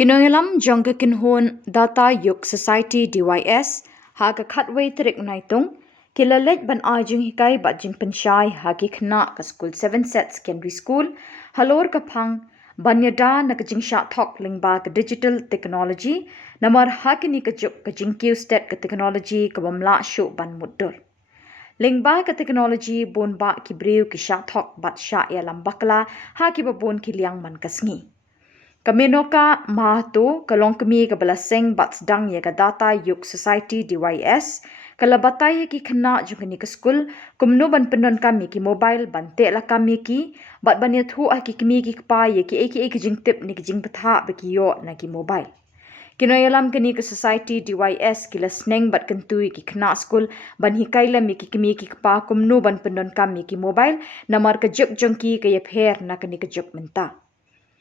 Kinoyalam jongka kinhon data yuk society DYS ha ka khatway trik naitung kilalet ban ajing hikai bat jing penshai ha ki khna ka school 7 set secondary school halor ka phang banyada na ka Jingshah Thok lingba ka digital technology namar ha ki ni ka juk ka jingkiu state ka technology ka bamla shu ban muddul lingba ka technology bonba ki breu ki sha Thok bat sha ya lambakla ha ki babon ki liang man kasngi Kaminoka mahto kalong kami kabalaseng bats dang ya ka data yuk society DYS kalabatay ki khna jungani ka school kumno ban penon kami ki mobile ban te la kami ki bat ban ya thu ki kami ki pa ye ki eki jing tip ni ki jing patha be ki yo na ki mobile kinoyalam kani ka society DYS kila sneng bat kentui ki khna school ban hikai la mi ki kami ki pa kumno ban penon kami ki mobile namar ka juk jongki ka ye pher na kani ka juk menta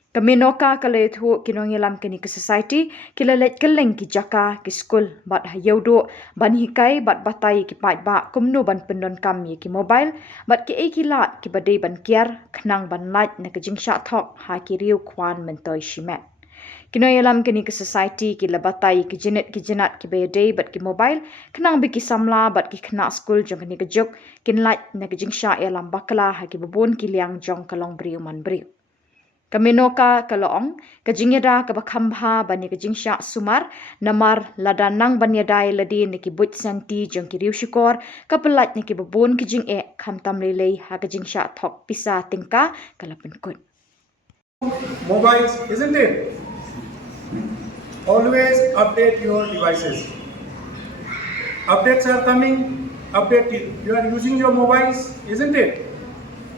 Kaminoka kalet hu kinongilam kini ke society kilalet keleng ki jaka ki school bat hayaudo ban hikai bat batai ki pat ba kumno ban pendon kami ki mobile bat ki ekilat ki badai ban kiar khnang ban light na ka Jingshah Thok ha ki riu kwan mentoi shimet kinoyalam kini ke society ki labatai ki jinat ki bayadai bat ki mobile khnang bi ki Samla bat ki khna school jong ni ka juk kin light na ka Jingshah elam bakla ha ki babon ki liang jong kalong briu man briu Kaminoka kalong kajingeda kabakambha bani kajingshah sumar namar ladanang banyadai ladi niki but santi jong ki riushikor kapelat niki babon kijing khamtam lelei ha kajingshah Thok pisa tingka kalapen kun Mobiles, isn't it? Always update your devices. Updates are coming, update it. You are using your mobiles, isn't it?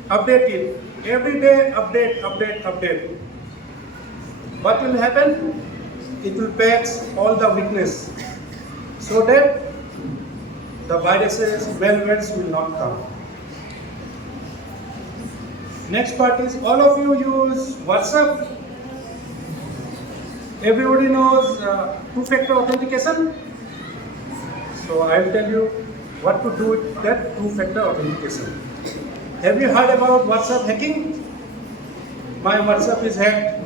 Update it. Every day, update. What will happen? It will patch all the weakness so that the viruses, malwares will not come. Next part is all of you use WhatsApp. Everybody knows two-factor authentication. So I will tell you what to do with that two-factor authentication. Have you heard about WhatsApp hacking? My WhatsApp is hacked.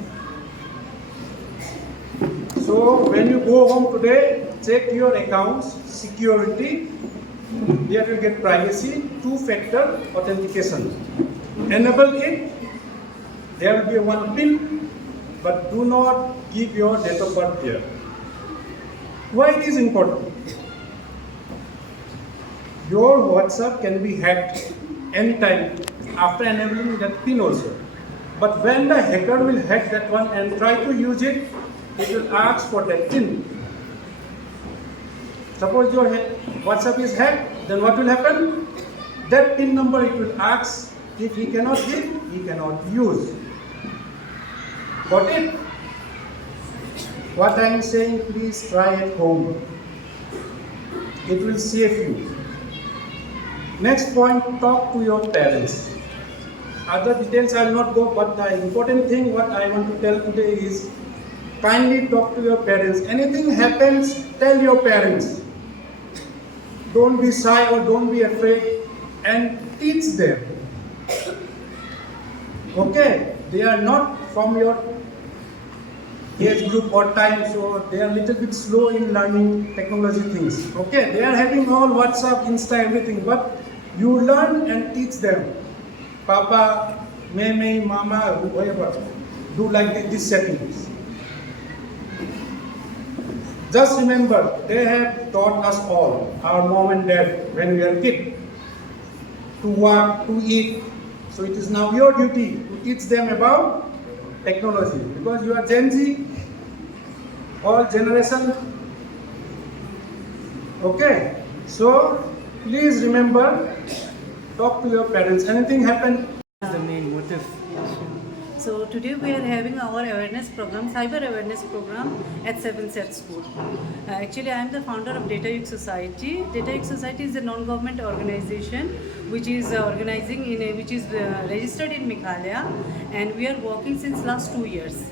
So when you go home today, check your accounts, security. There you get privacy, two-factor authentication. Enable it. There will be one PIN, but do not give your date of birth here. Why it is important? Your WhatsApp can be hacked anytime after enabling that PIN also. But when the hacker will hack that one and try to use it, it will ask for that PIN. Suppose your WhatsApp is hacked, then what will happen? That PIN number it will ask. If he cannot give, he cannot use. Got it? What I am saying, please try at home. It will save you. Next point, talk to your parents. Other details I will not go, but the important thing what I want to tell today is kindly talk to your parents. Anything happens, tell your parents. Don't be shy or don't be afraid and teach them. Okay, they are not from your age group or time, so they are a little bit slow in learning technology things. Okay, they are having all WhatsApp, Insta, everything, but you learn and teach them. Papa, Meme, Mama, whatever, do like these settings. Just remember, they have taught us all, our mom and dad, when we are kids, to work, to eat. So it is now your duty to teach them about technology, because you are Gen Z, all generation. Okay, so please remember, talk to your parents. Anything happen? The main motive. So today we are having our awareness program, cyber awareness program at 7 Set School. Actually, I am the founder of Data Yuk Society. Data Yuk Society is a non-government organization which is registered in Meghalaya, and we are working since last 2 years.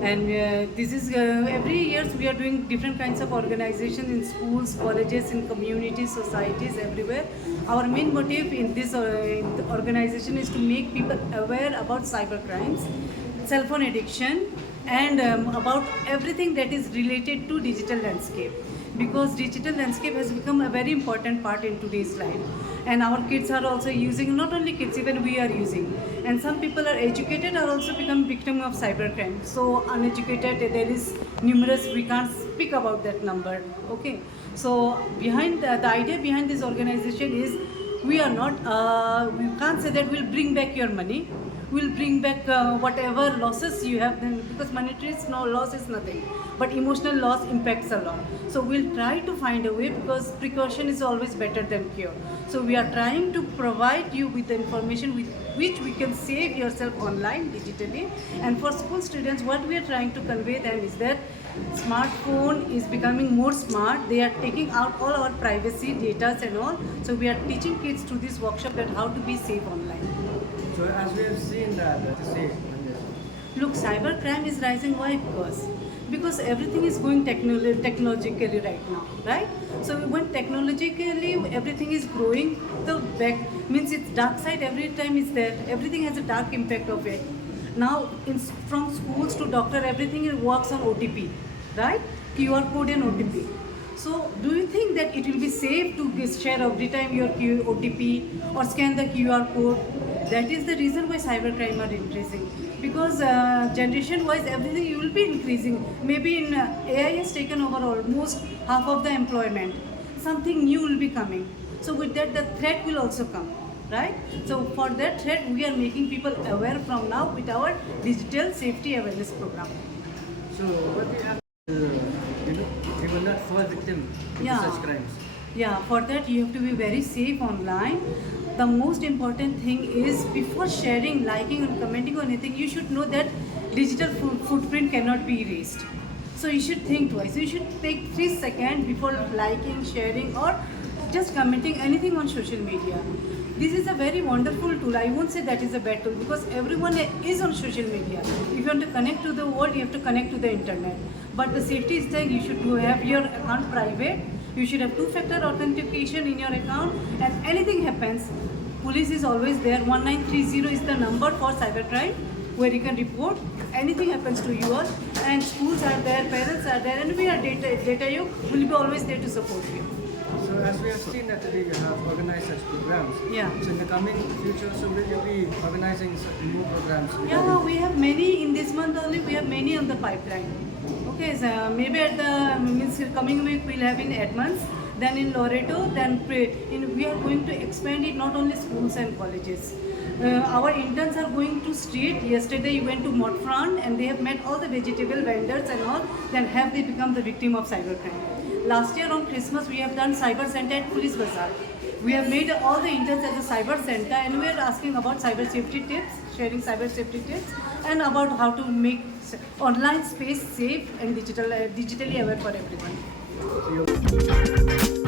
And this is every year we are doing different kinds of organizations in schools, colleges, in communities, societies, everywhere. Our main motive in this in the organization is to make people aware about cyber crimes, cell phone addiction, and about everything that is related to digital landscape, because digital landscape has become a very important part in today's life, and our kids are also using, not only kids, even we are using, and some people are educated are also become victim of cybercrime. So uneducated, there is numerous, we can't speak about that number. Okay, so behind the idea behind this organization is, we are not we can't say that we'll bring back your money, we'll bring back whatever losses you have then, because monetary loss is nothing, but emotional loss impacts a lot. So we'll try to find a way, because precaution is always better than cure. So we are trying to provide you with the information with which we can save yourself online digitally. And for school students, what we are trying to convey them is that smartphone is becoming more smart. They are taking out all our privacy data and all. So we are teaching kids through this workshop that how to be safe online. So as we have seen that, Look, cybercrime is rising. Why? Because everything is going technologically right now, right? So when technologically everything is growing, the back means its dark side every time is there. Everything has a dark impact of it. Now, from schools to doctor, everything works on OTP, right? QR code and OTP. So, do you think that it will be safe to share every time your OTP or scan the QR code? That is the reason why cybercrime are increasing. Because generation-wise, everything will be increasing. Maybe in AI has taken over almost half of the employment. Something new will be coming. So with that, the threat will also come, right? So for that threat, we are making people aware from now with our digital safety awareness program. so what we have, we will not fall victim to Yeah. such crimes. Yeah, for that you have to be very safe online. The most important thing is, before sharing, liking and commenting on anything, you should know that digital footprint cannot be erased. So you should think twice. You should take 3 seconds before liking, sharing or just commenting anything on social media. This is a very wonderful tool. I won't say that is a bad tool, because everyone is on social media. If you want to connect to the world, you have to connect to the internet. But the safety is that you should have your account private. You should have two-factor authentication in your account, and anything happens, police is always there. 1930 is the number for cybercrime, where you can report anything happens to you all. And schools are there, parents are there, and we are data you will be always there to support you. So as we have seen that today you have organized such programs. Yeah. So in the coming future, so will you be organizing such new programs? Yeah, we have many in this month only. We have many on the pipeline. Okay, so maybe at the coming week we'll have in Edmonds, then in Loreto, then we are going to expand it not only schools and colleges. Our interns are going to street. Yesterday we went to Montfront and they have met all the vegetable vendors and all. Then have they become the victim of cybercrime. Last year on Christmas we have done cyber center at Police Bazaar. We have made all the interns as a cyber center, and we are asking about cyber safety tips, sharing cyber safety tips, and about how to make online space safe and digitally aware for everyone. So